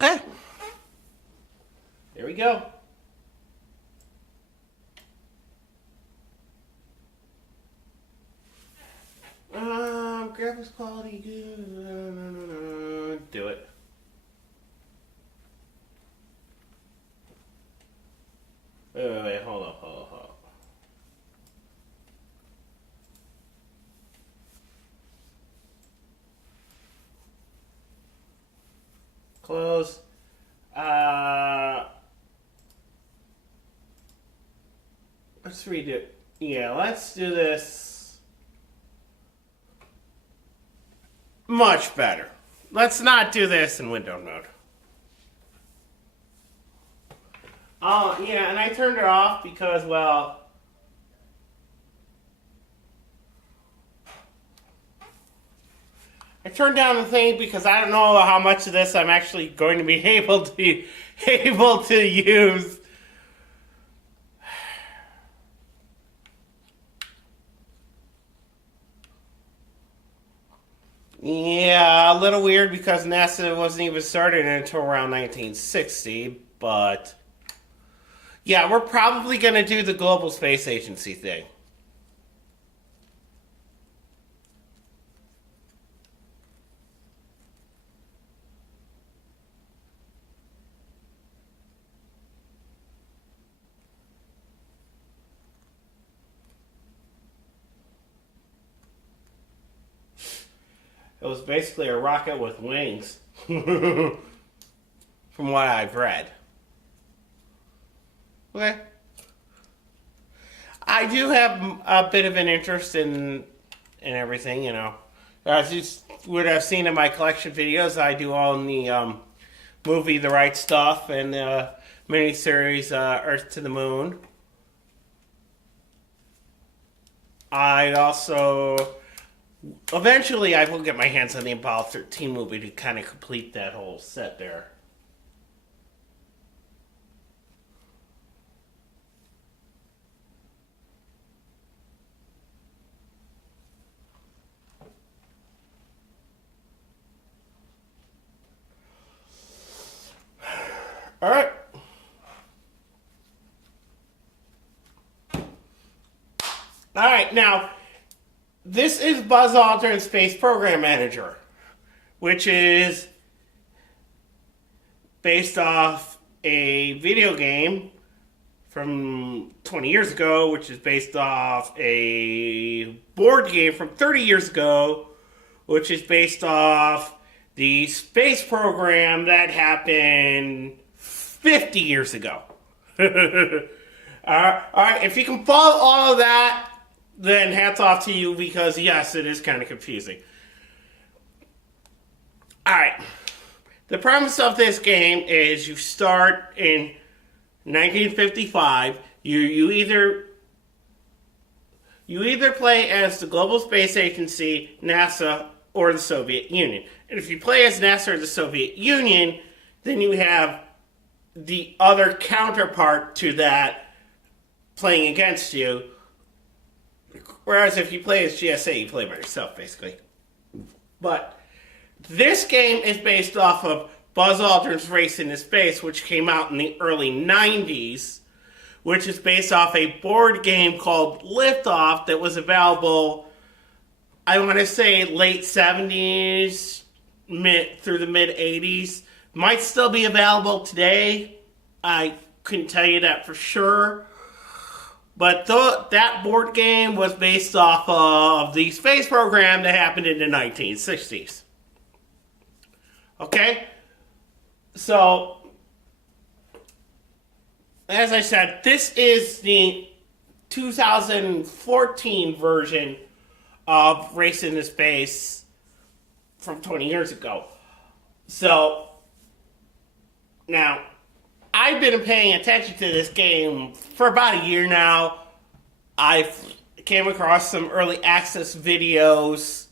Okay. Here we go. Graphics quality good. Do it. Wait, hold up. Close. Let's redo. Yeah, let's do this much better. Let's not do this in window mode. Oh, yeah, and I turned it off because, well, I turned down the thing because I don't know how much of this I'm actually going to be able to use. Yeah, a little weird because NASA wasn't even started until around 1960, but yeah, we're probably going to do the Global Space Agency thing. It was basically a rocket with wings, from what I've read. Okay. I do have a bit of an interest in everything, you know. As you would have seen in my collection videos, I do own the movie The Right Stuff and the miniseries Earth to the Moon. I also... Eventually, I will get my hands on the Apollo 13 movie to kind of complete that whole set there. All right. All right, now... This is Buzz Aldrin Space Program Manager, which is based off a video game from 20 years ago, which is based off a board game from 30 years ago, which is based off the space program that happened 50 years ago. All right, if you can follow all of that, then hats off to you because, yes, it is kind of confusing. Alright. The premise of this game is you start in 1955. You either play as the Global Space Agency, NASA, or the Soviet Union. And if you play as NASA or the Soviet Union, then you have the other counterpart to that playing against you. Whereas if you play as GSA, you play by yourself, basically. But this game is based off of Buzz Aldrin's Race into Space, which came out in the early 90s, which is based off a board game called Liftoff that was available, I want to say, late 70s through the mid 80s. Might still be available today. I couldn't tell you that for sure. But that board game was based off of the space program that happened in the 1960s. Okay? So, as I said, this is the 2014 version of Race into Space from 20 years ago. So, now... I've been paying attention to this game for about a year now. I've came across some early access videos,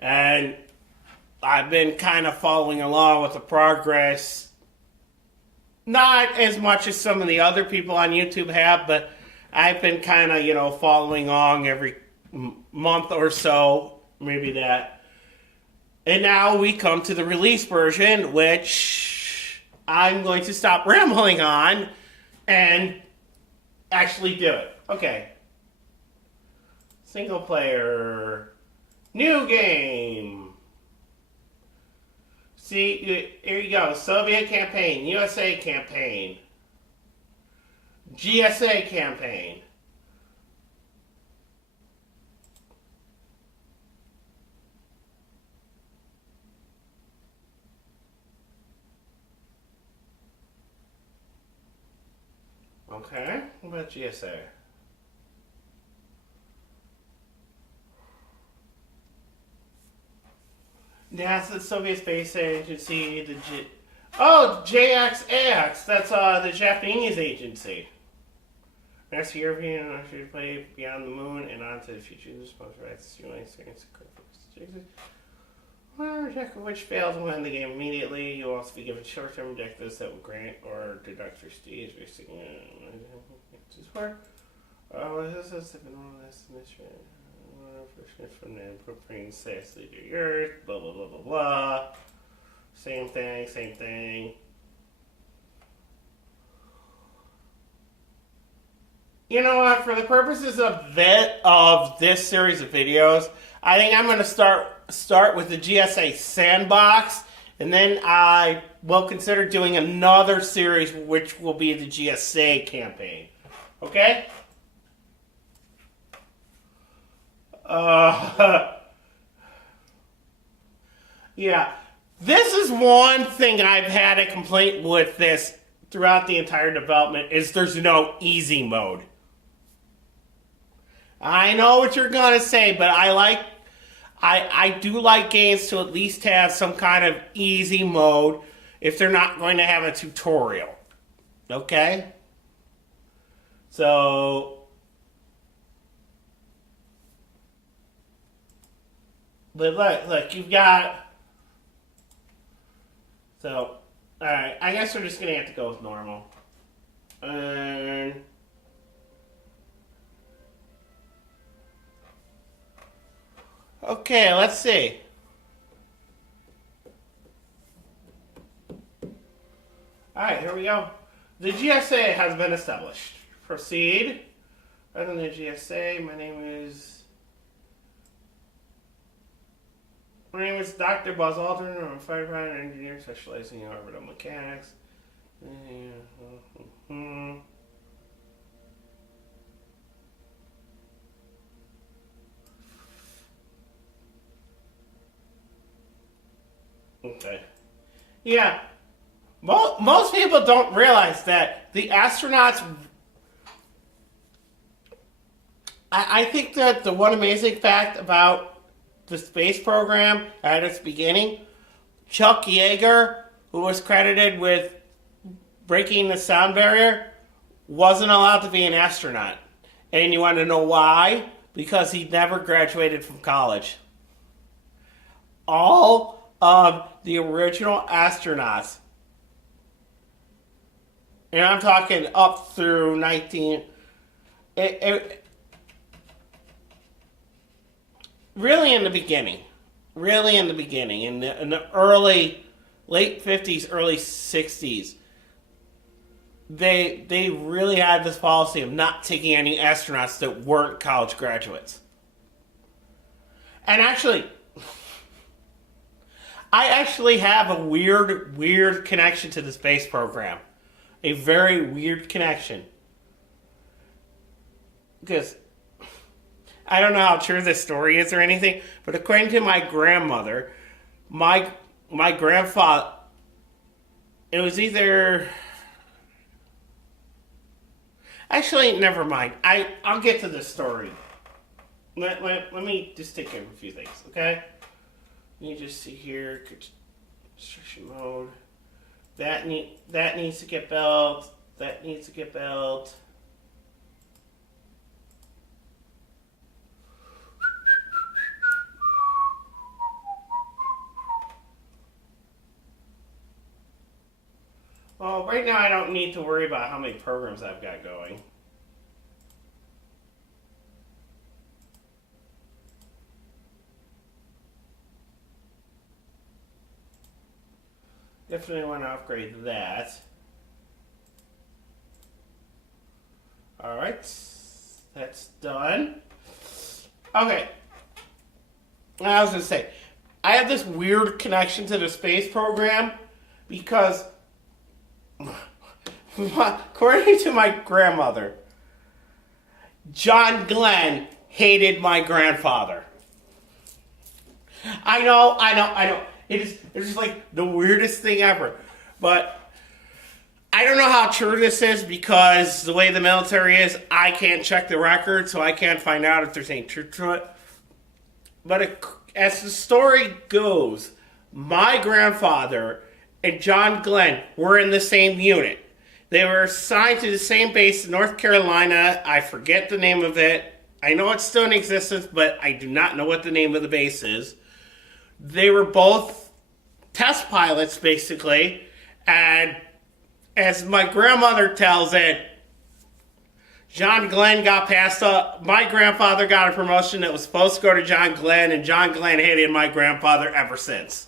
and I've been kind of following along with the progress. Not as much as some of the other people on YouTube have, but I've been kind of, following along every month or so, maybe that. And now we come to the release version, which I'm going to stop rambling on and actually do it. Okay. Single player. New game. See, here you go. Soviet campaign, USA campaign, GSA campaign. Okay, what about GSA? NASA, Soviet Space Agency, JXAX, that's the Japanese agency. NASA European, I should play Beyond the Moon and On to the Future. This most rights, which failed when the game immediately. You'll also be given short-term objectives that will grant or deduct prestige. This is the mission. From them preparing safely to the earth, blah blah blah blah blah. Same thing. You know what? For the purposes of this series of videos, I think I'm going to start with the GSA sandbox, and then I will consider doing another series, which will be the GSA campaign. Okay? Yeah. This is one thing I've had a complaint with this throughout the entire development is there's no easy mode. I know what you're gonna say, but I do like games to at least have some kind of easy mode if they're not going to have a tutorial. Okay? So but look, you've got... So, alright, I guess we're just going to have to go with normal. Okay, let's see. Alright, here we go. The GSA has been established. Proceed. Other than the GSA, my name is Dr. Buzz Aldrin. I'm a firefighter and engineer specializing in orbital mechanics. Okay. Yeah. Most people don't realize that the astronauts... I think that the one amazing fact about the space program at its beginning, Chuck Yeager, who was credited with breaking the sound barrier, wasn't allowed to be an astronaut. And you want to know why? Because he never graduated from college. All of the original astronauts, and I'm talking up through 19... Really in the beginning, in the late 50s, early 60s, they really had this policy of not taking any astronauts that weren't college graduates. And actually, I actually have a weird connection to the space program. A very weird connection. Because I don't know how true this story is or anything, but according to my grandmother, my grandfather, it was either... Actually, never mind. I'll get to the story. Let me just take care of a few things, okay? You just see here, construction mode. That needs to get built. That needs to get built. Well, right now I don't need to worry about how many programs I've got going. Definitely want to upgrade that. Alright. That's done. Okay. I was going to say, I have this weird connection to the space program because, according to my grandmother, John Glenn hated my grandfather. I know. It's just like the weirdest thing ever. But I don't know how true this is because the way the military is, I can't check the record, so I can't find out if there's any truth to it. But as the story goes, my grandfather and John Glenn were in the same unit. They were assigned to the same base in North Carolina. I forget the name of it. I know it's still in existence, but I do not know what the name of the base is. They were both test pilots, basically. And as my grandmother tells it, John Glenn got passed up. My grandfather got a promotion that was supposed to go to John Glenn, and John Glenn hated my grandfather ever since.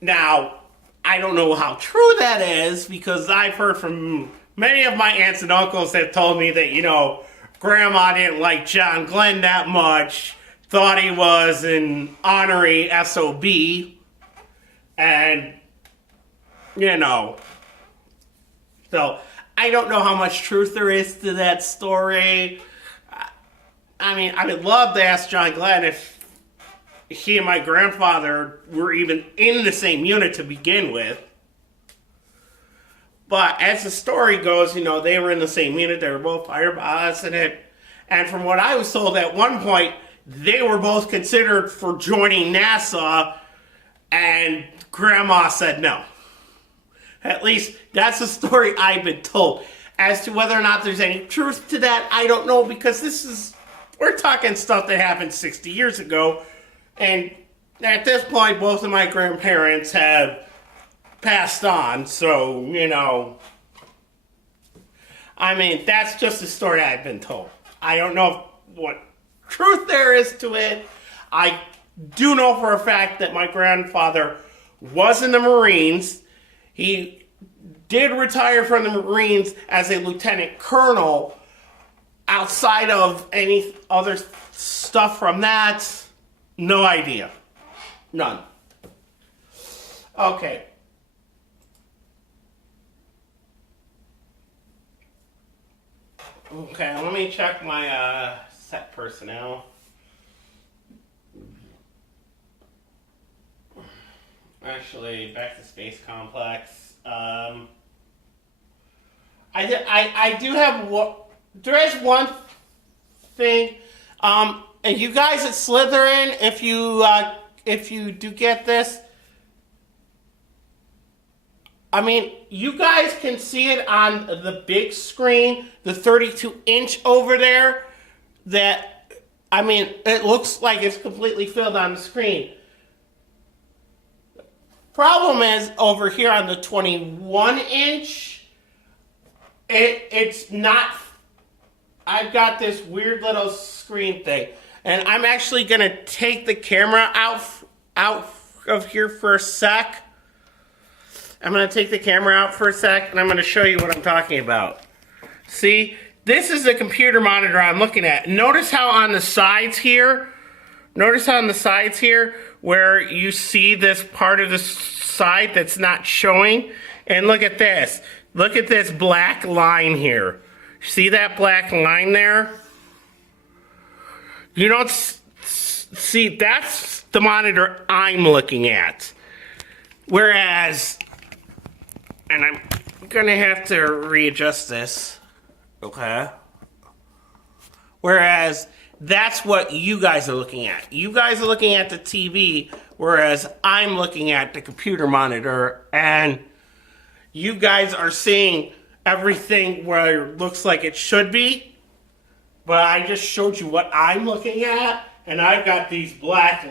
Now, I don't know how true that is, because I've heard from many of my aunts and uncles that told me that, Grandma didn't like John Glenn that much, thought he was an honorary SOB, and, so I don't know how much truth there is to that story. I mean, I would love to ask John Glenn if he and my grandfather were even in the same unit to begin with. But as the story goes, they were in the same unit. They were both fire pilots in it. And from what I was told at one point, they were both considered for joining NASA, and Grandma said no. At least that's the story I've been told. As to whether or not there's any truth to that, I don't know, because we're talking stuff that happened 60 years ago. And at this point, both of my grandparents have passed on, so, I mean, that's just the story I've been told. I don't know what truth there is to it. I do know for a fact that my grandfather was in the Marines. He did retire from the Marines as a lieutenant colonel. Outside of any other stuff from that, no idea. None. Okay. Okay, let me check my set personnel. Actually, back to Space Complex. I do have there is one thing, and you guys at Slytherin, if you do get this, I mean, you guys can see it on the big screen, the 32-inch over there, it looks like it's completely filled on the screen. Problem is, over here on the 21-inch, it's not, I've got this weird little screen thing, and I'm actually going to take the camera out of here for a sec. I'm going to take the camera out for a sec, and I'm going to show you what I'm talking about. See, this is the computer monitor I'm looking at. Notice how on the sides here, where you see this part of the side that's not showing, and look at this. Look at this black line here. See that black line there? You don't see, that's the monitor I'm looking at. Whereas, and I'm gonna have to readjust this, okay? Whereas, that's what you guys are looking at. You guys are looking at the TV, whereas I'm looking at the computer monitor, and you guys are seeing everything where it looks like it should be, but I just showed you what I'm looking at, and I've got this black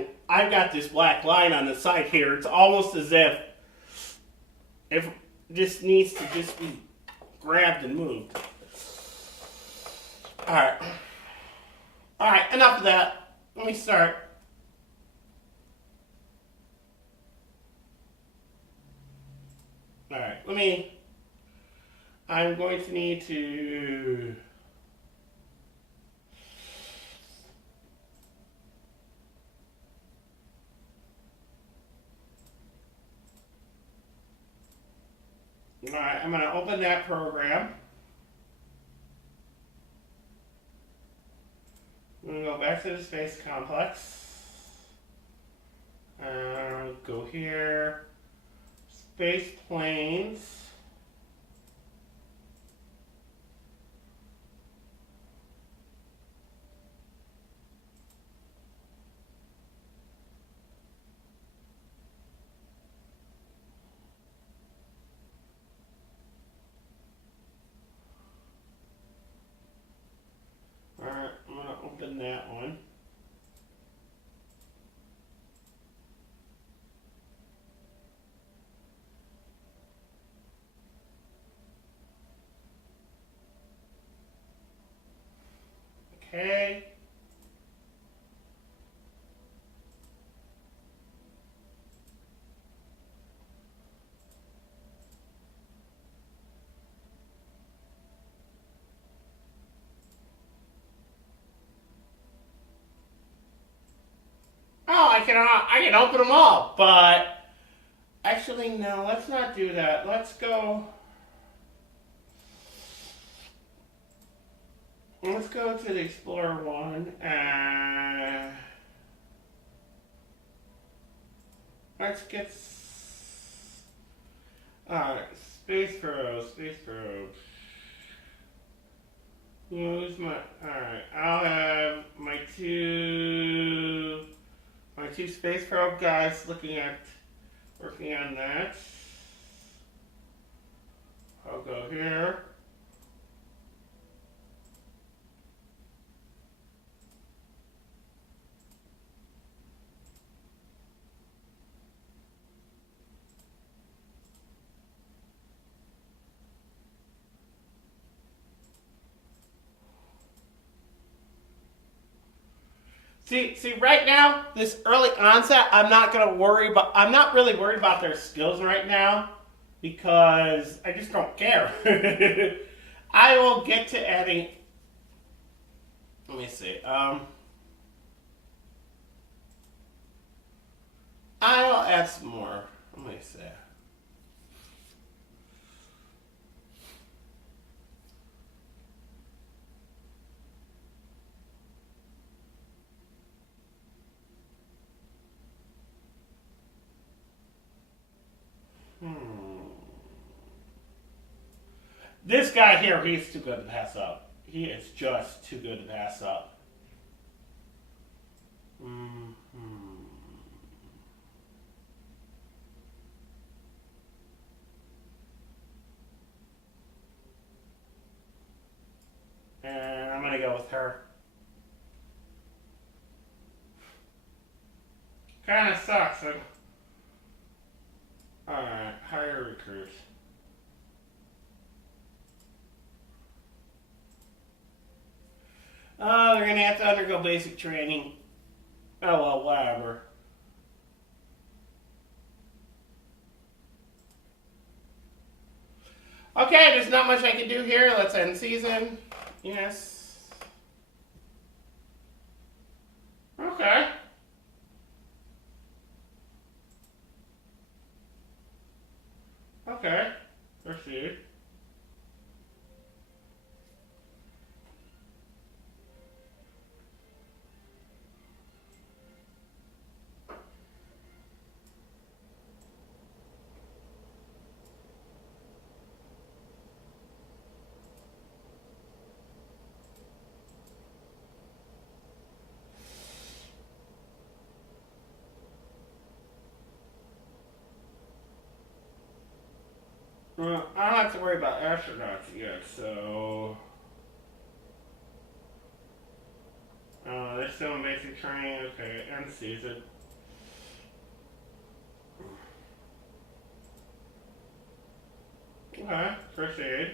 line on the side here. It's almost as if this needs to just be grabbed and moved. Alright, enough of that. Let me start. I'm going to need to... Alright, I'm going to open that program. I'm going to go back to the space complex. Go here. Space planes. Alright, I'm going to open that one. Okay. Oh, I can open them all, but actually no, let's not do that. Let's go to the Explorer one and let's get space probe. Who's my alright, I'll have my two space probe guys working on that. I'll go here. See, right now, this early onset, I'm not really worried about their skills right now because I just don't care. I will get to adding. Let me see. I'll add some more. Let me see. This guy here, he's too good to pass up. He is just too good to pass up. And I'm going to go with her. Kind of sucks. Alright, hire recruit. Oh, they're going to have to undergo basic training. Oh, well, whatever. Okay, there's not much I can do here. Let's end season. Yes. Okay. Okay. Proceed. Well, I don't have to worry about astronauts yet, so... they're still in basic training. Okay, end season. Okay, first aid.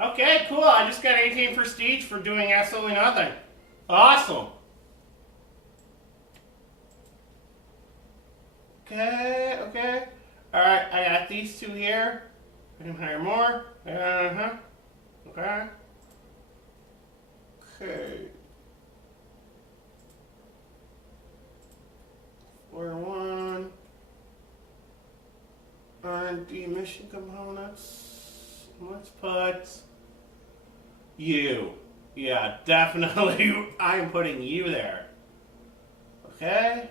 Okay, cool. I just got 18 prestige for doing absolutely nothing. Awesome. Okay. Alright, I got these two here. I can hire more. Okay. Okay. Floor 1. R&D mission components. Let's put you. Yeah, definitely. I'm putting you there. Okay.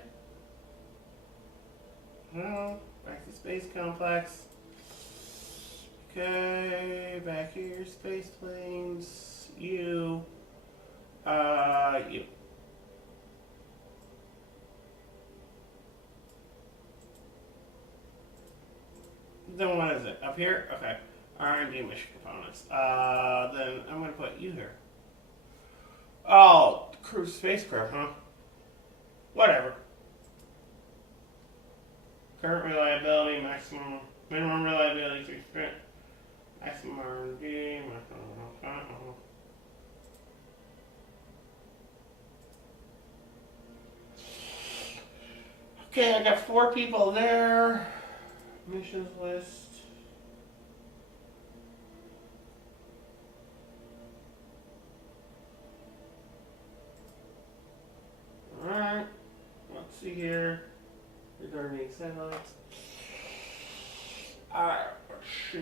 Well, back to space complex. Okay, back here, space planes. You. You. Then what is it? Up here? Okay. R&D mission components. Then I'm gonna put you here. Oh, crew spacecraft, huh? Whatever. Current reliability, minimum reliability, 3%. Maximum R&D, Okay, I got 4 people there. Missions list. Alright, let's see here. Regarding satellites. Alright, sure.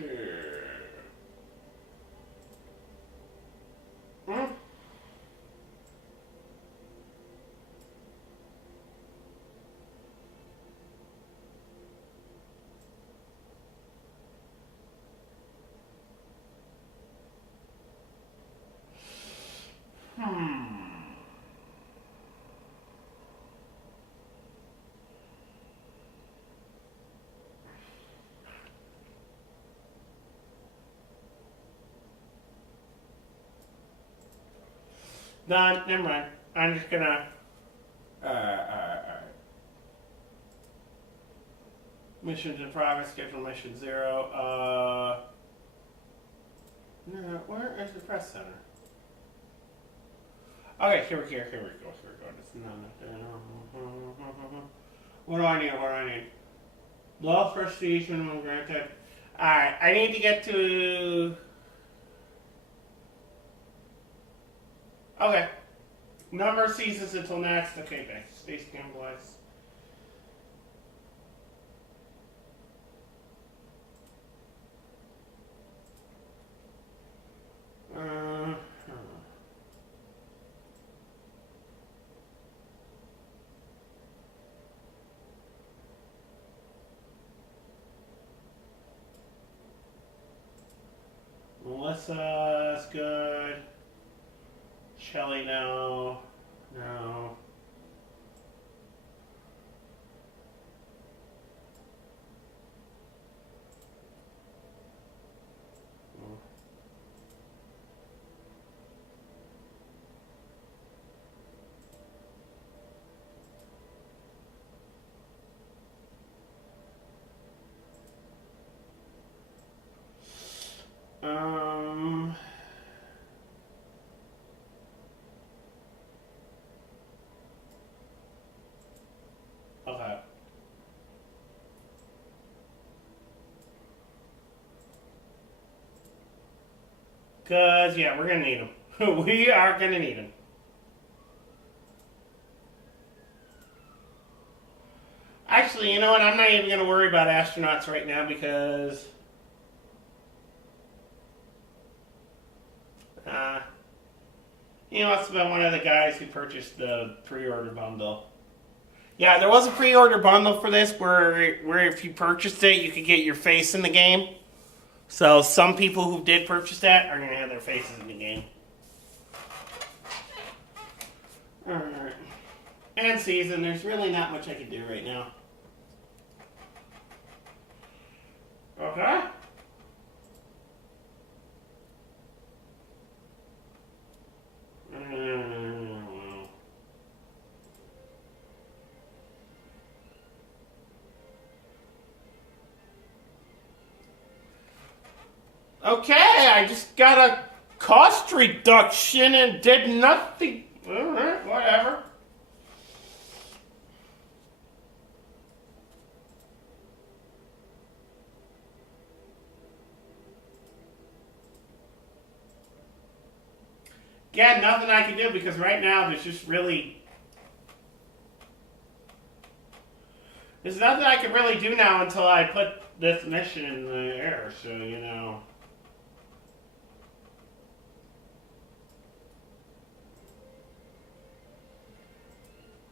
Done. Never mind. I'm just gonna. Missions in progress. Schedule mission 0. No, where is the press center? Okay, here we go. It's what do I need? Low prestige, minimum grant type. Alright, I need to get to. Okay. Number of seasons until next. Okay, back to Space Camp Boys. Melissa's good. Shelly, no. Okay. Because, yeah, we're going to need them. We are going to need them. Actually, you know what? I'm not even going to worry about astronauts right now because... he must have been one of the guys who purchased the pre-order bundle. Yeah, there was a pre-order bundle for this where if you purchased it, you could get your face in the game. So some people who did purchase that are going to have their faces in the game. Alright. And season, there's really not much I can do right now. Okay. Okay, I just got a cost reduction and did nothing. Alright, whatever. Again, nothing I can do because right now there's just really... There's nothing I can really do now until I put this mission in the air, so, you know...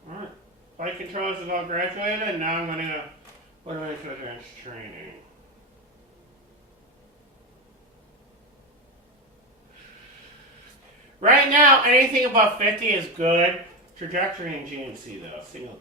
Alright. Flight controls is all graduated, and now I'm going to put them into advanced training. Right now, anything above 50 is good. Trajectory in GNC, though. Single.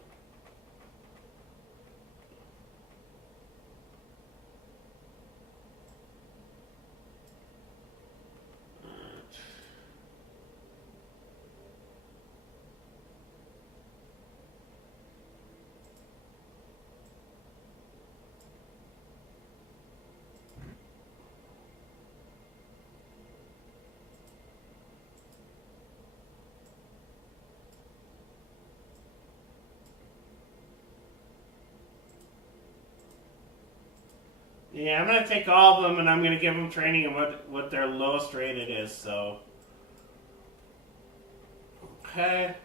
Yeah, I'm going to take all of them and I'm going to give them training and what their lowest rated is, so. Okay.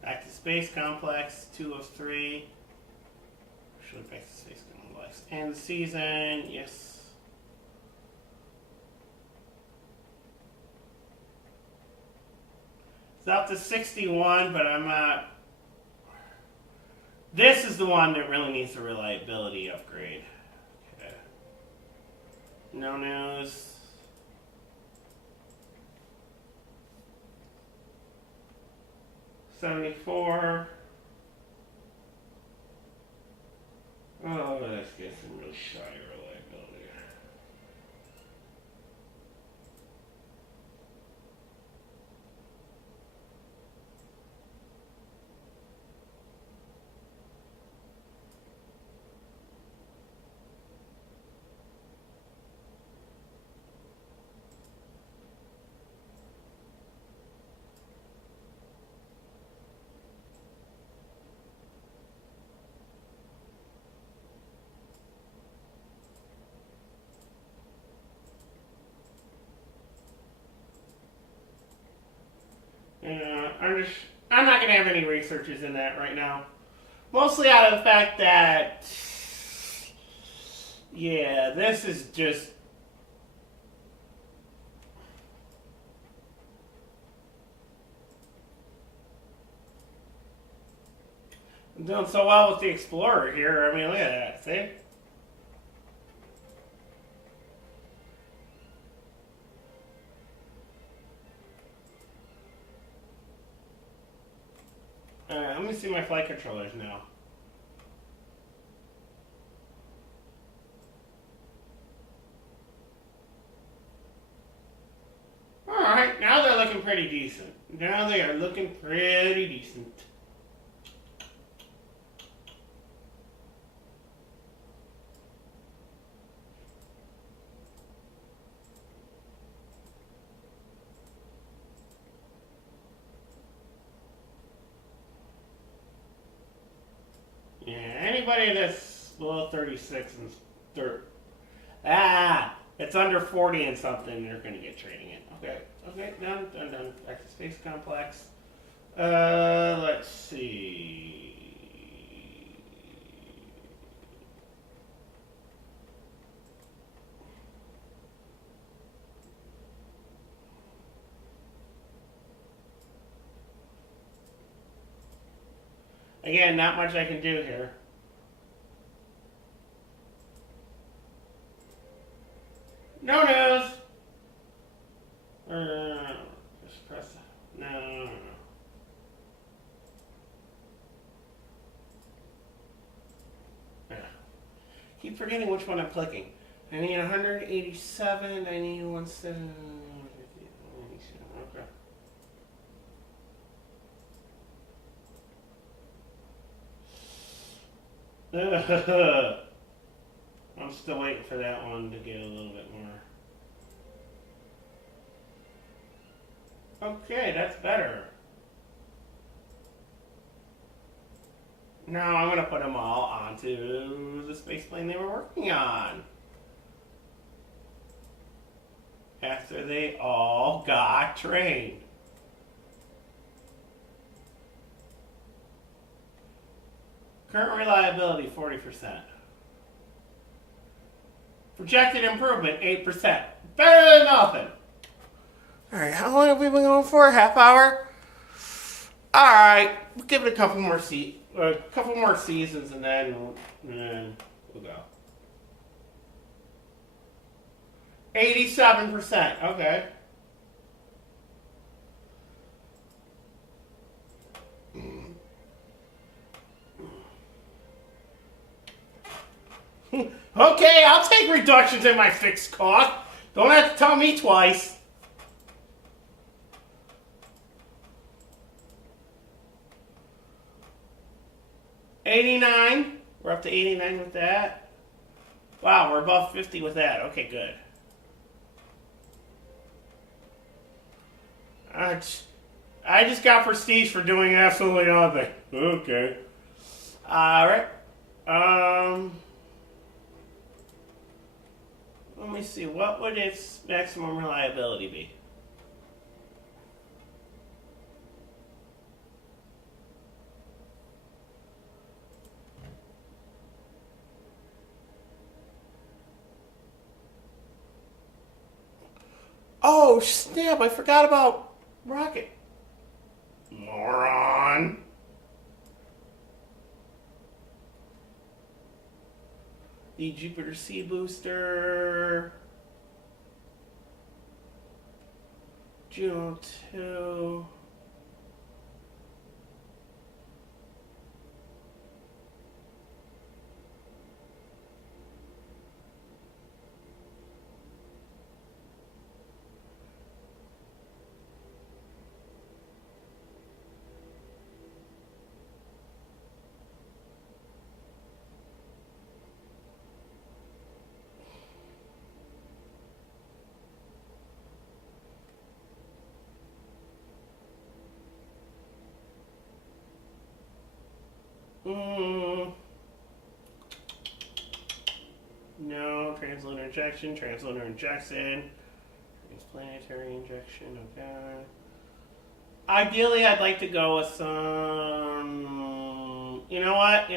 Back to Space Complex, 2 of 3. Should back to Space Complex. And the season, yes. It's up to 61, but I'm not. This is the one that really needs a reliability upgrade. Okay. No news. $74. Oh, let's get some real shoddy reliability. I'm not going to have any researchers in that right now. Mostly out of the fact that, yeah, this is just... I'm doing so well with the Explorer here. I mean, look at that, see? Alright, let me see my flight controllers now. Alright, now they're looking pretty decent. Now they are looking pretty decent. Yeah, anybody that's below 36 and it's under 40 and something, you're going to get training in. Okay, done. Back to Space Complex. Let's see. Again, not much I can do here. No news! Just press... No. Yeah. Keep forgetting which one I'm clicking. I need 187, I need 170. Okay. I'm still waiting for that one to get a little bit more. Okay, that's better. Now I'm going to put them all onto the spaceplane they were working on. after they all got trained. Current reliability, 40%. Projected improvement, 8%. Better than nothing. Alright, how long have we been going for? Half hour? Alright, we'll give it a couple more seasons and then we'll go. 87%, okay. Okay, I'll take reductions in my fixed cost. Don't have to tell me twice. $89. We're up to 89 with that. Wow, we're above 50 with that. Okay, good. I just got prestige for doing absolutely nothing. Okay. Alright. Let me see. What would its maximum reliability be? Oh, snap. I forgot about rocket. Moron. The Jupiter Sea Booster. Juno 2. No, translunar injection, transplanetary injection, okay. Ideally, I'd like to go with some, you know what,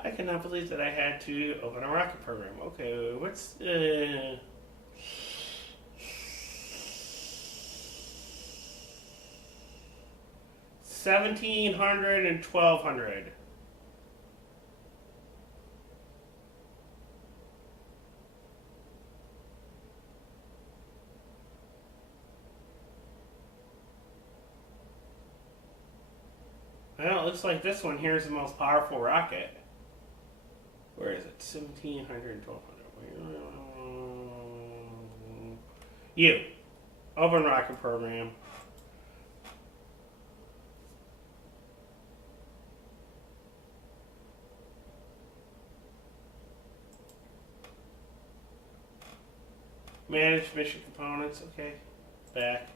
I cannot believe that I had to open a rocket program. Okay, what's 1,700 and 1,200. Well, it looks like this one here is the most powerful rocket. Where is it? 1,700, 1,200. You. Open rocket program. Manage mission components. Okay. Back.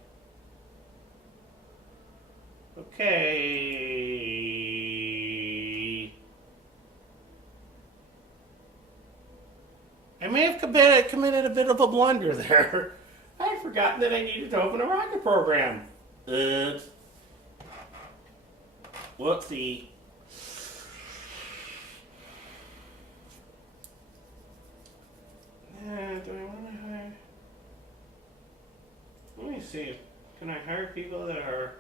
Okay. I may have committed a bit of a blunder there. I had forgotten that I needed to open a rocket program. Oops. Whoopsie. Do I want to hire? Let me see. Can I hire people that are...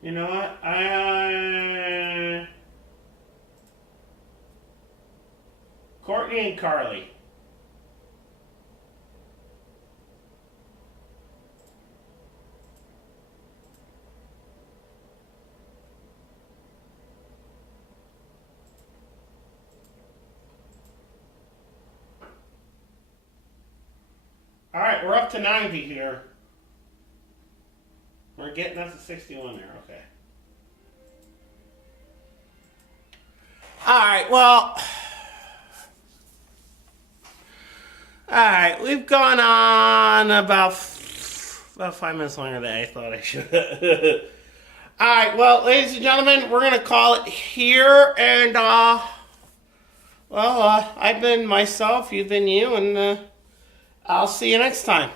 You know what? Courtney and Carly. up to 90 here. We're getting up to 61 there, okay. Alright, well... Alright, we've gone on about 5 minutes longer than I thought I should. Alright, well, ladies and gentlemen, we're going to call it here, and, I've been myself, you've been you, and, I'll see you next time.